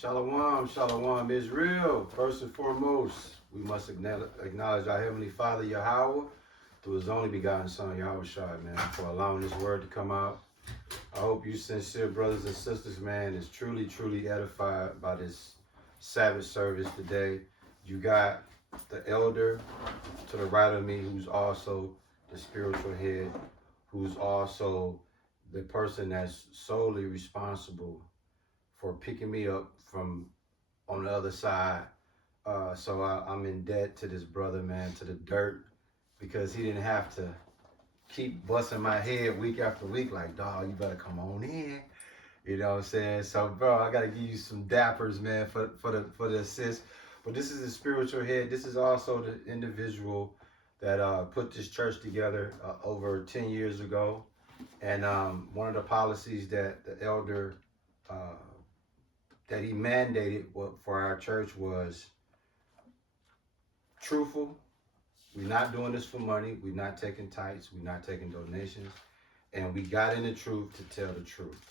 Shalom, shalom, Israel. First and foremost, we must acknowledge our Heavenly Father, Yahweh, through His only begotten Son, Yahweh Shai, man, for allowing this word to come out. I hope you sincere brothers and sisters, man, is truly, truly edified by this Sabbath service today. You got the elder to the right of me, who's also the spiritual head, who's also the person that's solely responsible for picking me up from on the other side. So I'm in debt to this brother, man, to the dirt, because he didn't have to keep busting my head week after week like, dog, you better come on in. You know what I'm saying? So, bro, I got to give you some dappers, man, for the assist. But this is the spiritual head. This is also the individual that put this church together over 10 years ago. And one of the policies that the elder that he mandated for our church was truthful. We're not doing this for money. We're not taking tithes. We're not taking donations. And we got in the truth to tell the truth.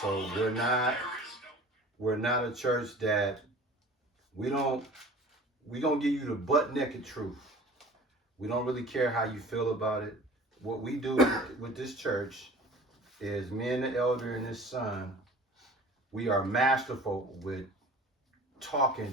So we're not a church that we gonna give you the butt naked truth. We don't really care how you feel about it. What we do with this church is me and the elder and his son, we are masterful with talking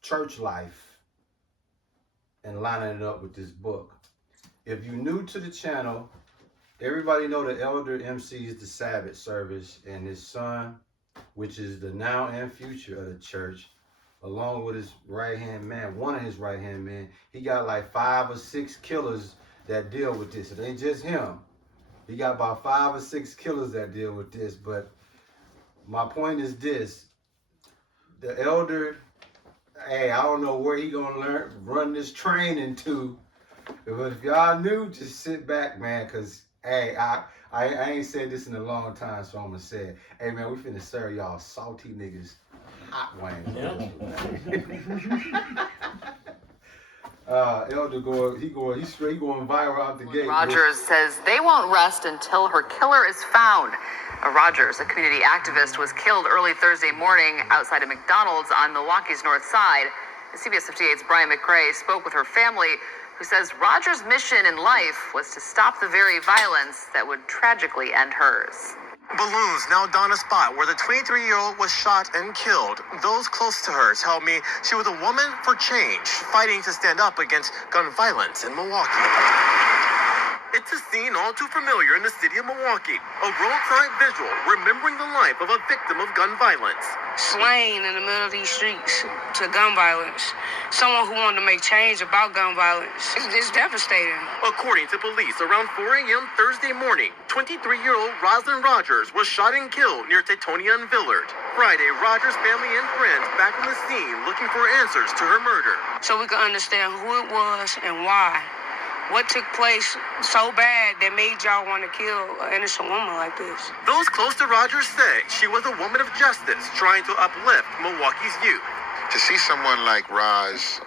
church life and lining it up with this book. If you're new to the channel, everybody know the elder MCs the Sabbath service, and his son, which is the now and future of the church, along with his right-hand man, one of his right-hand men, he got like 5 or 6 killers that deal with this. It ain't just him. He got about 5 or 6 killers that deal with this. But my point is this: the elder, hey, I don't know where he gonna run this training to, but if y'all new, just sit back, man, cause hey, I ain't said this in a long time, so I'm gonna say it. Hey, man, we finna serve y'all salty niggas hot wings. Yeah. Elder he's straight going viral out the gate. Rogers says they won't rest until her killer is found. Rogers, a community activist, was killed early Thursday morning outside a McDonald's on Milwaukee's north side. CBS 58's Brian McRae spoke with her family, who says Rogers' mission in life was to stop the very violence that would tragically end hers. Balloons now don a spot where the 23-year-old was shot and killed. Those close to her tell me she was a woman for change, fighting to stand up against gun violence in Milwaukee. It's a scene all too familiar in the city of Milwaukee. A roadside visual remembering the life of a victim of gun violence. Slain in the middle of these streets to gun violence. Someone who wanted to make change about gun violence. It's devastating. According to police, around 4 a.m. Thursday morning, 23-year-old Rosalind Rogers was shot and killed near Teutonia and Villard. Friday, Rogers' family and friends back on the scene looking for answers to her murder. So we can understand who it was and why. What took place so bad that made y'all want to kill an innocent woman like this? Those close to Rogers say she was a woman of justice trying to uplift Milwaukee's youth. To see someone like Roz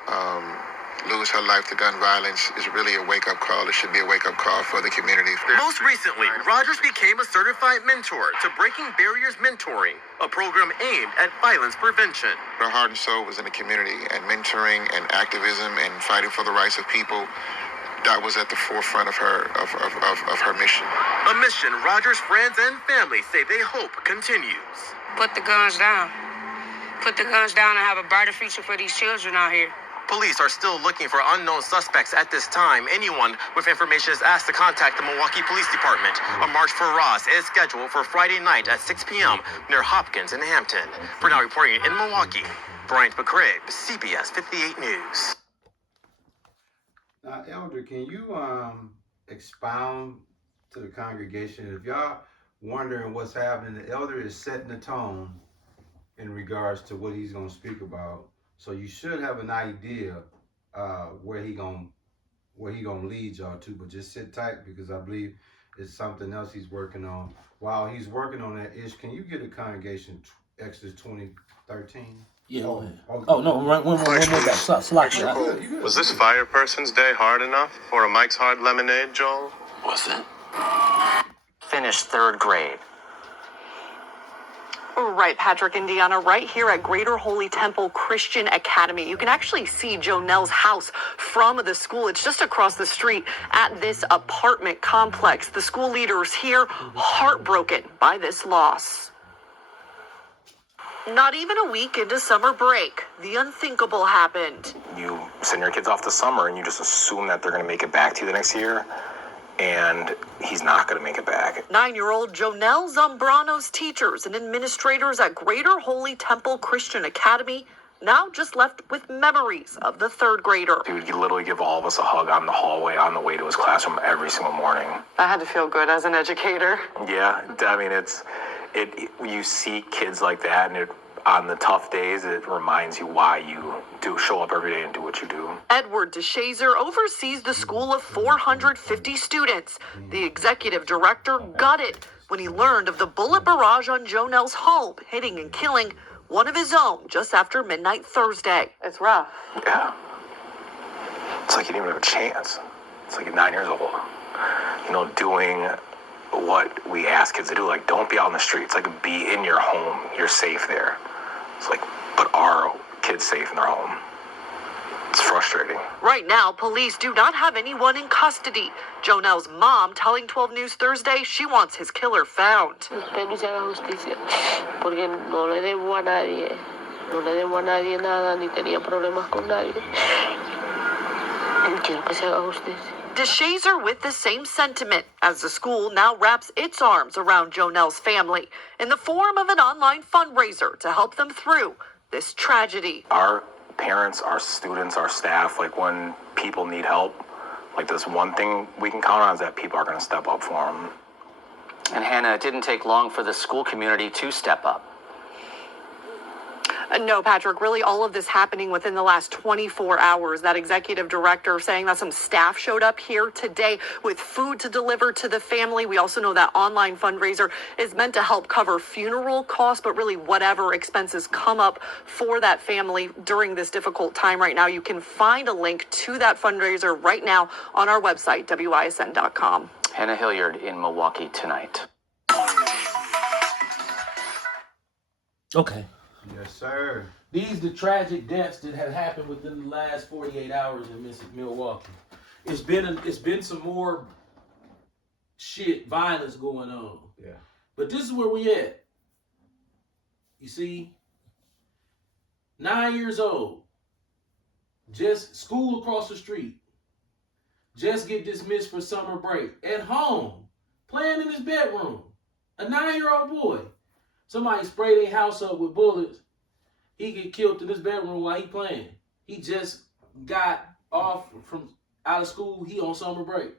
lose her life to gun violence is really a wake-up call. It should be a wake-up call for the community. Most recently, Rogers became a certified mentor to Breaking Barriers Mentoring, a program aimed at violence prevention. Her heart and soul was in the community, and mentoring and activism and fighting for the rights of people. That was at the forefront of her mission. A mission Rogers' friends and family say they hope continues. Put the guns down. Put the guns down and have a brighter future for these children out here. Police are still looking for unknown suspects at this time. Anyone with information is asked to contact the Milwaukee Police Department. A march for Ross is scheduled for Friday night at 6 p.m. near Hopkins in Hampton. For now, reporting in Milwaukee, Bryant McCrae, CBS 58 News. Now, Elder, can you expound to the congregation? If y'all wondering what's happening, the Elder is setting the tone in regards to what he's going to speak about. So you should have an idea where he gonna lead y'all to. But just sit tight, because I believe it's something else he's working on. While he's working on that, can you get a congregation Exodus 20:13? Yeah. Oh no, one more back. Slack. Was this fire person's day hard enough for a Mike's Hard Lemonade, Joel? Was it? Finished 3rd grade. Right, Patrick, Indiana, right here at Greater Holy Temple Christian Academy. You can actually see Jonell's house from the school. It's just across the street at this apartment complex. The school leaders here heartbroken by this loss. Not even a week into summer break, the unthinkable happened. You send your kids off to summer and you just assume that they're going to make it back to you the next year, and he's not going to make it back. 9-year-old Jonell Zambrano's teachers and administrators at Greater Holy Temple Christian Academy now just left with memories of the third grader. He would literally give all of us a hug on the hallway on the way to his classroom every single morning. That had to feel good as an educator. Yeah, I mean, you see kids like that, and on the tough days, it reminds you why you do show up every day and do what you do. Edward DeShazer oversees the school of 450 students. The executive director gutted when he learned of the bullet barrage on Jonell's home, hitting and killing one of his own just after midnight Thursday. It's rough. Yeah. It's like you didn't even have a chance. It's like you're 9 years old. You know, doing what we ask kids to do, like, don't be out in the streets, like, be in your home, you're safe there. It's like, but are kids safe in their home? It's frustrating. Right now, police do not have anyone in custody. Jonell's mom telling 12 News Thursday she wants his killer found. Usted no se haga justicia, porque no le debo a nadie. No le debo a nadie nada, ni tenía problemas con nadie. Quiero que se haga justicia. DeShazer with the same sentiment as the school now wraps its arms around Jonell's family in the form of an online fundraiser to help them through this tragedy. Our parents, our students, our staff, like, when people need help, like, this one thing we can count on is that people are going to step up for them. And Hannah, it didn't take long for the school community to step up. No, Patrick, really all of this happening within the last 24 hours. That executive director saying that some staff showed up here today with food to deliver to the family. We also know that online fundraiser is meant to help cover funeral costs, but really whatever expenses come up for that family during this difficult time right now. You can find a link to that fundraiser right now on our website, WISN.com. Hannah Hilliard in Milwaukee tonight. Okay. Yes, sir. These the tragic deaths that have happened within the last 48 hours in Milwaukee. It's been some more violence going on. Yeah. But this is where we at. You see, 9 years old, just school across the street, just get dismissed for summer break, at home, playing in his bedroom. A 9-year-old boy. Somebody sprayed their house up with bullets. He get killed in his bedroom while he playing. He just got off from out of school. He on summer break.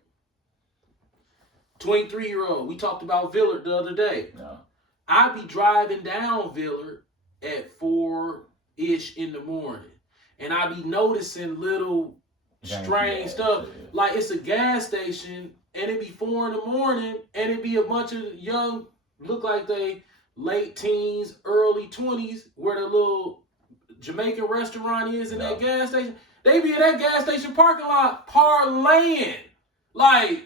23-year-old. We talked about Villard the other day. No. I be driving down Villard at 4-ish in the morning. And I be noticing little strange stuff. Like, it's a gas station and it be 4 in the morning and it be a bunch of young, look like they late teens, early 20s, where the little Jamaican restaurant is in that gas station. They be in that gas station parking lot parlaying. Like,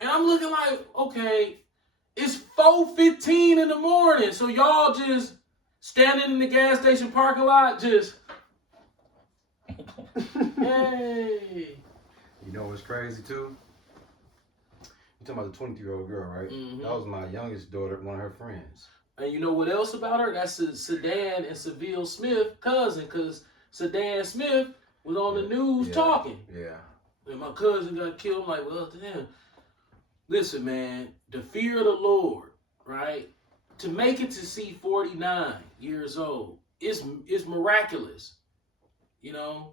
and I'm looking like, okay, it's 4:15 in the morning. So y'all just standing in the gas station parking lot just, hey. You know what's crazy too? You're talking about the 23-year-old girl, right? Mm-hmm. That was my youngest daughter, one of her friends. And you know what else about her? That's Sedan and Seville Smith cousin, because Sedan Smith was on the news talking. Yeah. And my cousin got killed. I'm like, well, damn. Listen, man, the fear of the Lord, right? To make it to see 49 years old is miraculous, you know?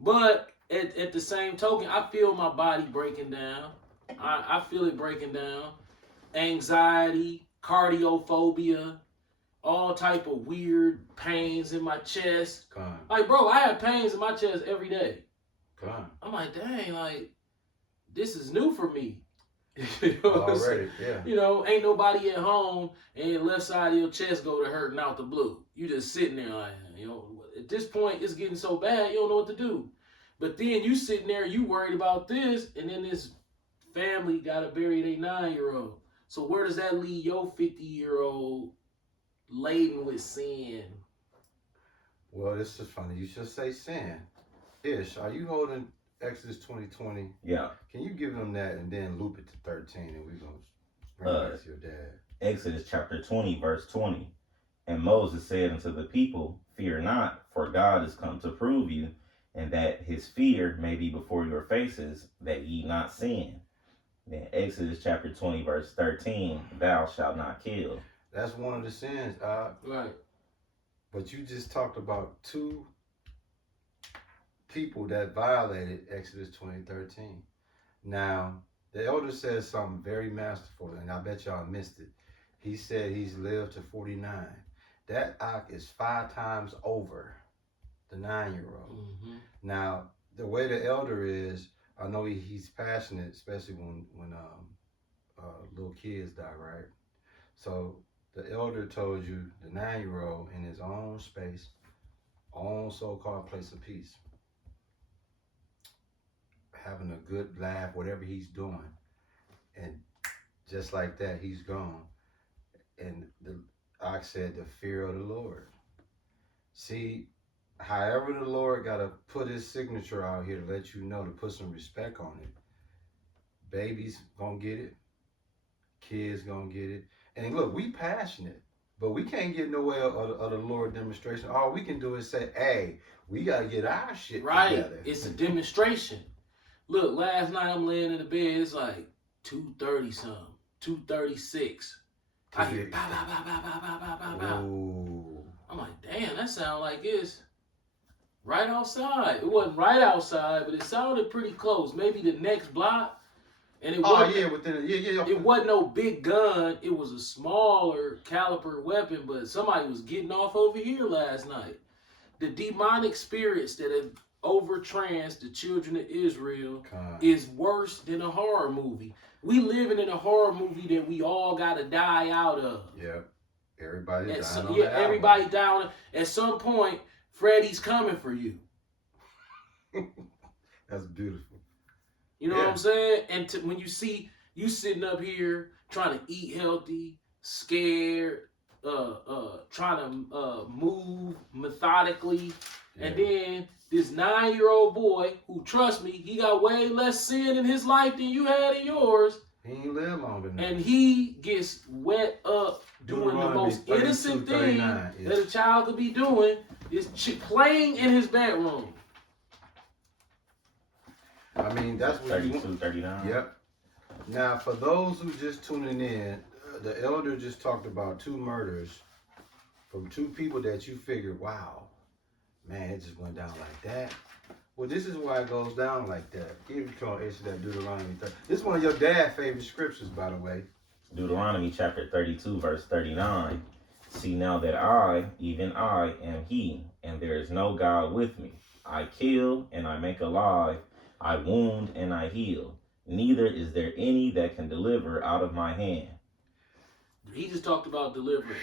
But at the same token, I feel my body breaking down. I feel it breaking down. Anxiety, cardiophobia, all type of weird pains in my chest. Like, bro, I have pains in my chest every day. I'm like, dang, like, this is new for me. You know already, yeah. You know, ain't nobody at home and your left side of your chest go to hurting out the blue. You just sitting there like, you know, at this point it's getting so bad you don't know what to do. But then you sitting there, you worried about this, and then this family got to bury their 9-year-old. So where does that leave your 50-year-old laden with sin. Well, this is funny. You should say sin. Ish, are you holding Exodus 20:20? Yeah. Can you give them that and then loop it to 13 and we're going to bring it back to your dad? Exodus chapter 20, verse 20. And Moses said unto the people, Fear not, for God is come to prove you, and that his fear may be before your faces, that ye not sin. Then Exodus chapter 20, verse 13, Thou shalt not kill. That's one of the sins. Right. But you just talked about 2 people that violated Exodus 20:13. Now, the elder says something very masterful, and I bet y'all missed it. He said he's lived to 49. That Ak is 5 times over the 9-year-old. Mm-hmm. Now, the way the elder is, I know he's passionate, especially when little kids die, right? So the elder told you the 9-year-old in his own space, own so-called place of peace, having a good laugh, whatever he's doing, and just like that, he's gone. And the ox said, the fear of the Lord. See, however the Lord got to put his signature out here to let you know, to put some respect on it. Babies gonna get it. Kids gonna get it. And look, we passionate, but we can't get nowhere of the Lord demonstration. All we can do is say, hey, we got to get our shit together. It's a demonstration. Look, last night I'm laying in the bed. It's like 2:30 something, 2:36. I hear bow, bow, bow, bow, bow, bow, bow, bow, bow. Ooh. I'm like, damn, that sound like it's right outside. It wasn't right outside, but it sounded pretty close. Maybe the next block. And it wasn't, it wasn't no big gun. It was a smaller caliber weapon, but somebody was getting off over here last night. The demonic spirits that have overtranced the children of Israel is worse than a horror movie. We living in a horror movie that we all gotta die out of. Yeah, everybody dying. Everybody down. At some point, Freddy's coming for you. That's beautiful. You know what I'm saying? And when you see you sitting up here trying to eat healthy, scared, trying to move methodically, and then this 9-year-old boy who, trust me, he got way less sin in his life than you had in yours. He ain't live long enough. And he gets wet up doing the most innocent thing that a child could be doing, is playing in his bedroom. I mean, that's what 32, 39. Yep. Now, for those who just tuning in, the elder just talked about 2 murders from 2 people that you figured, wow, man, it just went down like that. Well, this is why it goes down like that. Give you call that Deuteronomy 30. This is one of your dad's favorite scriptures, by the way. Deuteronomy chapter 32, verse 39. See now that I, even I, am he, and there is no God with me. I kill and I make alive. I wound and I heal. Neither is there any that can deliver out of my hand. He just talked about deliverance.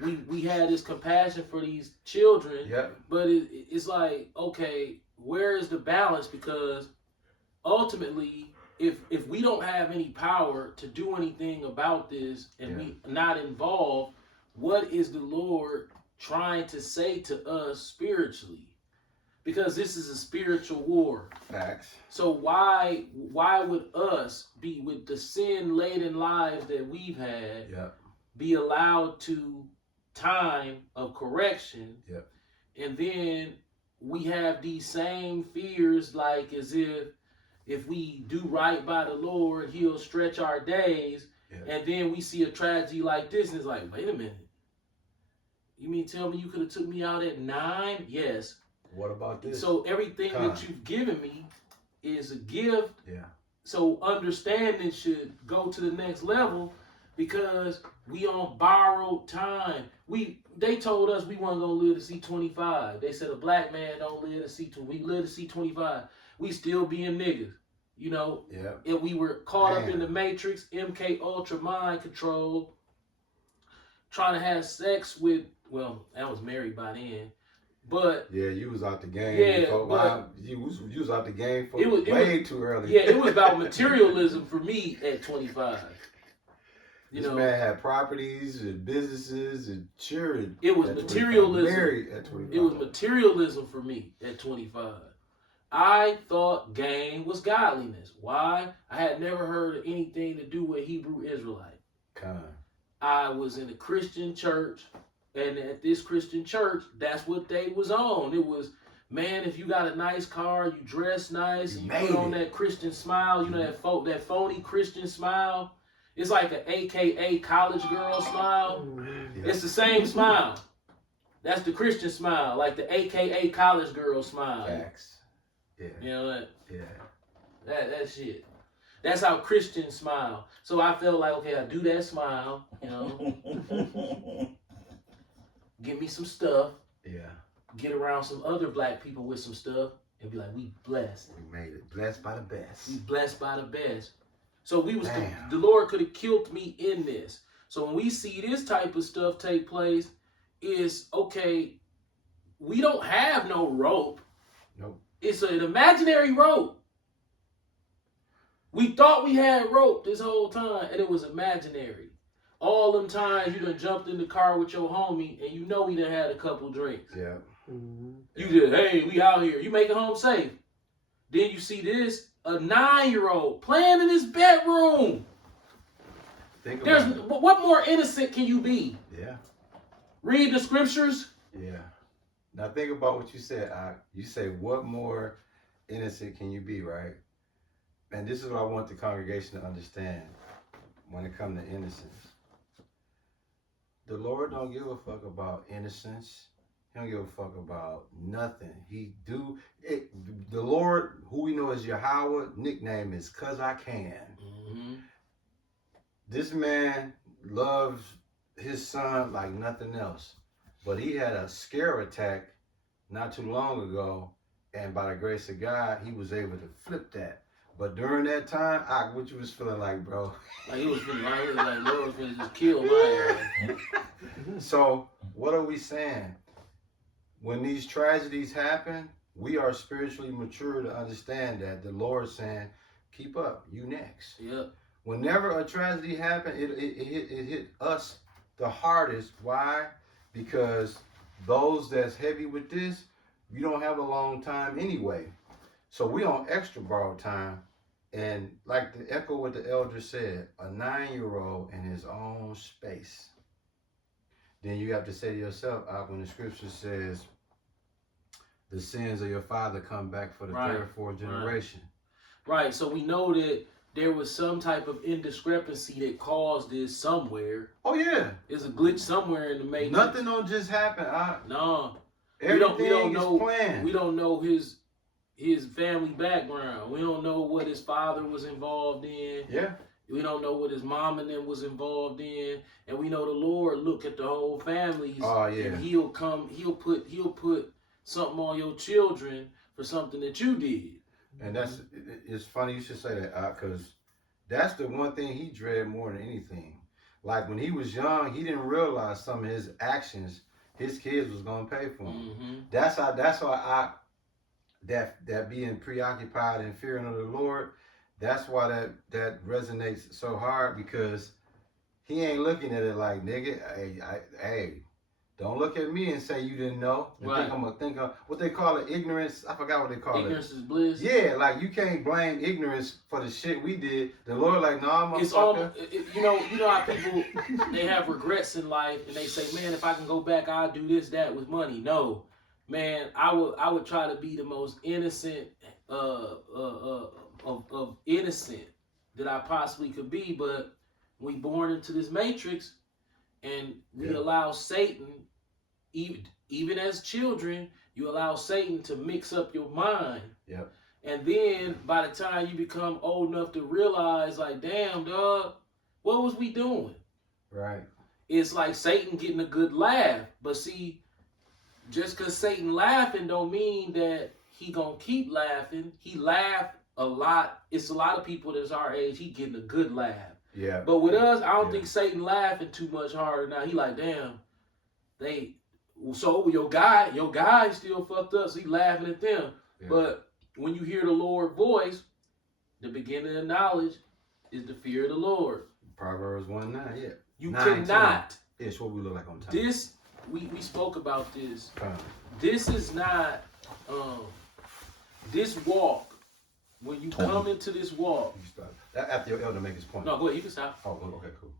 We had this compassion for these children, but it's like, okay, where is the balance? Because ultimately, if we don't have any power to do anything about this and we not involved, what is the Lord trying to say to us spiritually? Because this is a spiritual war. Facts. So why would us be with the sin-laden lives that we've had be allowed to time of correction? And then we have these same fears, like as if we do right by the Lord, he'll stretch our days. And then we see a tragedy like this and it's like, wait a minute. You mean tell me you could have took me out at 9? Yes. What about this? So everything that you've given me is a gift. So understanding should go to the next level because we on borrowed time. They told us we weren't gonna live to see 25. They said a black man don't live to see 20. We live to see 25. We still being niggas, you know. And we were caught up in the matrix, MK Ultra mind control, trying to have sex with. Well, I was married by then. But you was out the game. But you was out the game for way too early. Yeah, it was about materialism for me at 25. This man had properties and businesses and children. It was materialism. Married at 25. It was materialism for me at 25. I thought gain was godliness. Why? I had never heard of anything to do with Hebrew Israelite. I was in a Christian church, and at this Christian church, that's what they was on. It was, man, if you got a nice car, you dress nice, you put on that Christian smile, you know, that phony Christian smile. It's like an AKA college girl smile. Yeah. It's the same smile. That's the Christian smile, like the AKA college girl smile. Facts. Yeah. You know that? Yeah. That shit. That's how Christians smile. So I felt like, okay, I do that smile, you know. Give me some stuff. Yeah. Get around some other black people with some stuff and be like, we blessed. We made it. Blessed by the best. We blessed by the best. So we was Damn. the Lord could have killed me in this. So when we see this type of stuff take place, is okay, we don't have no rope. Nope. It's an imaginary rope. We thought we had rope this whole time, and it was imaginary. All them times you done jumped in the car with your homie, and you know we done had a couple drinks. Yeah. You just, hey, we out here. You make it home safe. Then you see this, a 9-year-old playing in his bedroom. Think There's about it. what more innocent can you be? Yeah. Read the scriptures. Yeah. Now think about what you said. You say, what more innocent can you be, right? And this is what I want the congregation to understand when it comes to innocence. The Lord don't give a fuck about innocence. He don't give a fuck about nothing. The Lord, who we know as Yahweh, nickname is 'Cause I Can. Mm-hmm. This man loves his son like nothing else. But he had a scare attack not too long ago, and by the grace of God, he was able to flip that. But during that time, what you was feeling like, bro? Like he was feeling like Lord was gonna just kill my ass. So what are we saying? When these tragedies happen, we are spiritually mature to understand that the Lord's saying, keep up, you next. Yep. Whenever a tragedy happened, it hit us the hardest. Why? Because those that's heavy with this, we don't have a long time anyway. So we on extra borrowed time. And like the echo what the elder said, a 9-year-old in his own space. Then you have to say to yourself, when the scripture says, the sins of your father come back for the third, fourth generation. Right. So we know that there was some type of indiscrepancy that caused this somewhere. Oh yeah. There's a glitch somewhere in the matrix. Nothing don't just happen. No. Everything we don't know, is planned. We don't know his family background. We don't know what his father was involved in. Yeah. We don't know what his mom and them was involved in. And we know the Lord look at the whole families. Oh yeah. And he'll put something on your children for something that you did. And it's funny you should say that, because that's the one thing he dreaded more than anything. Like when he was young, he didn't realize some of his actions, his kids was gonna pay for him. Mm-hmm. That's why that being preoccupied and fearing of the Lord, that's why that resonates so hard, because he ain't looking at it like, nigga, hey, don't look at me and say you didn't know. And Right. think of what they call it, ignorance. I forgot what they call Ignorance it. is bliss. Yeah, like you can't blame ignorance for the shit we did. The Lord like, nah, motherfucker. It's all you know how people they have regrets in life and they say, man, if I can go back, I'll do this, that with money. No, man, I would try to be the most innocent of innocent that I possibly could be, but we born into this matrix and we allow Satan, even as children, you allow Satan to mix up your mind. Yep. And then by the time you become old enough to realize, like, damn, dog, what was we doing? Right. It's like Satan getting a good laugh. But see, just because Satan laughing don't mean that he gonna keep laughing. He laughed a lot. It's a lot of people that's our age, he getting a good laugh. Yeah. But with us, I don't think Satan laughing too much harder now. He like, damn, so your guy still fucked up, so he laughing at them. Yeah. But when you hear the Lord's voice, the beginning of knowledge is the fear of the Lord. Proverbs 1:9, yeah. You 9:10. cannot. It's what we look like on time. This we spoke about this. Time. This is not this walk. When you come into this walk, You start. After your elder make his point. no, go ahead. You can stop. Oh, okay, cool.